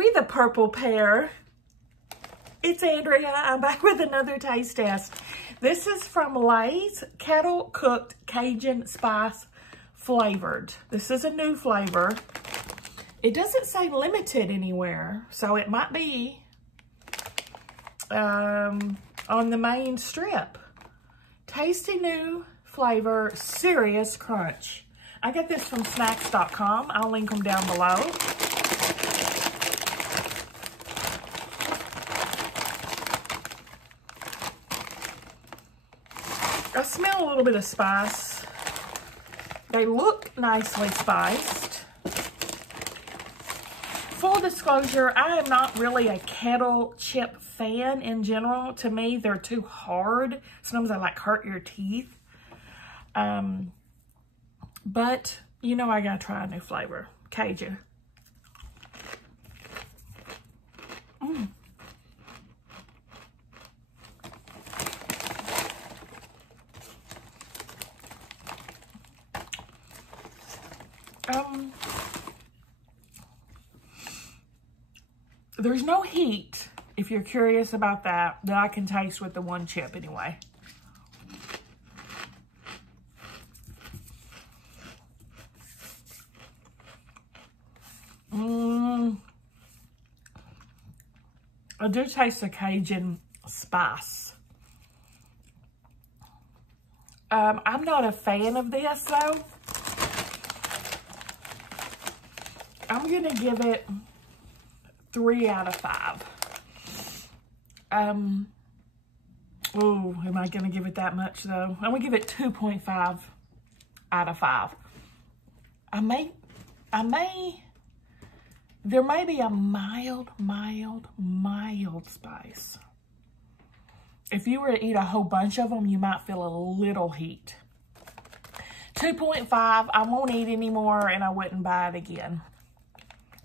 we the purple pair? It's Andrea. I'm back with another taste test. This is from Lay's Kettle Cooked Cajun Spice Flavored. This is a new flavor. It doesn't say limited anywhere, so it might be on the main strip. Tasty new flavor, serious crunch. I got this from snacks.com. I'll link them down below. I smell a little bit of spice. They look nicely spiced. Full disclosure, I am not really a Kettle chip fan in general. To me, they're too hard. Sometimes they like hurt your teeth. But, you know, I gotta try a new flavor. Cajun. There's no heat, if you're curious about that I can taste with the one chip anyway. I do taste the Cajun spice. I'm not a fan of this though. I'm gonna give it 3 out of 5. Oh, am I gonna give it that much though? I'm gonna give it 2.5 out of 5. There may be a mild spice. If you were to eat a whole bunch of them, you might feel a little heat. 2.5, I won't eat anymore and I wouldn't buy it again.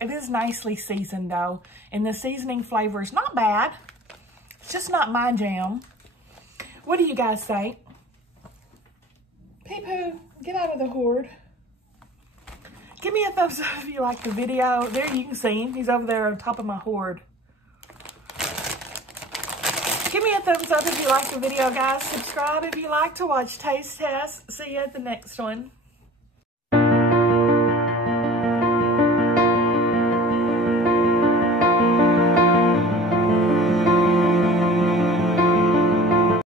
It is nicely seasoned though, and the seasoning flavor is not bad. It's just not my jam. What do you guys think? Pee-poo, get out of the horde. Give me a thumbs up if you like the video. There you can see him. He's over there on top of my horde. Give me a thumbs up if you like the video, guys. Subscribe if you like to watch taste tests. See you at the next one.